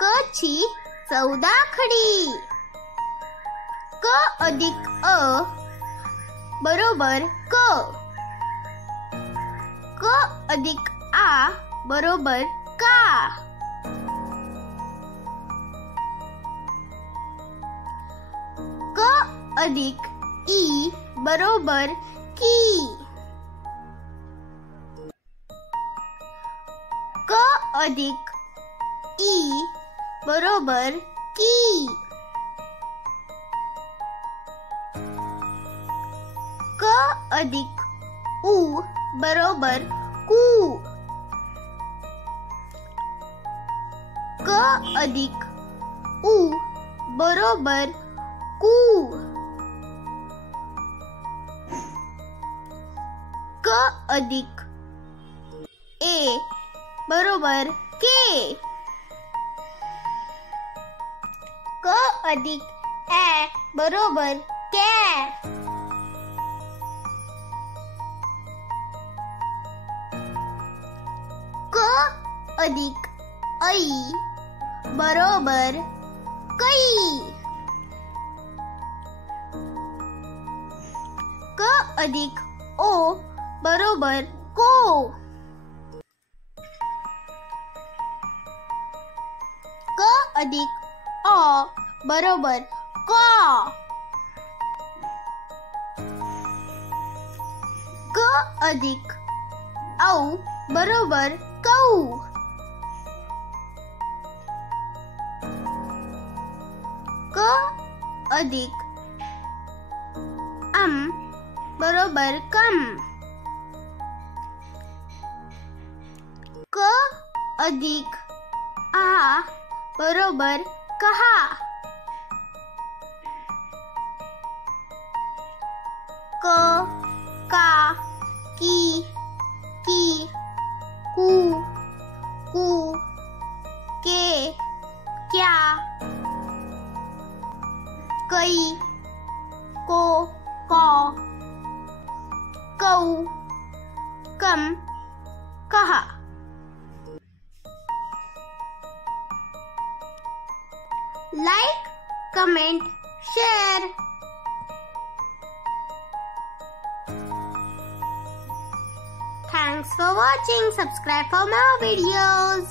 क ची 14 खडी. क अधिक अ बरोबर क. क अधिक आ बरोबर का. क अधिक ई बरोबर की. क अधिक ई बरोबर की. क अधिक उ बरोबर कू. क अधिक उ बरोबर कू. क अधिक ए बरोबर के. क अधिक ए बरोबर कै. क अधिक ऐ बरोबर कई. क अधिक ओ बरोबर को. क अधिक अ बरोबर का. क अधिक औ बरोबर कौ. क अधिक बरोबर कम. क अधिक आ बरोबर कहा. क का की कू के क्या कई को कौ कौ कम कहा. Like, comment, share. Thanks for watching. Subscribe for more videos.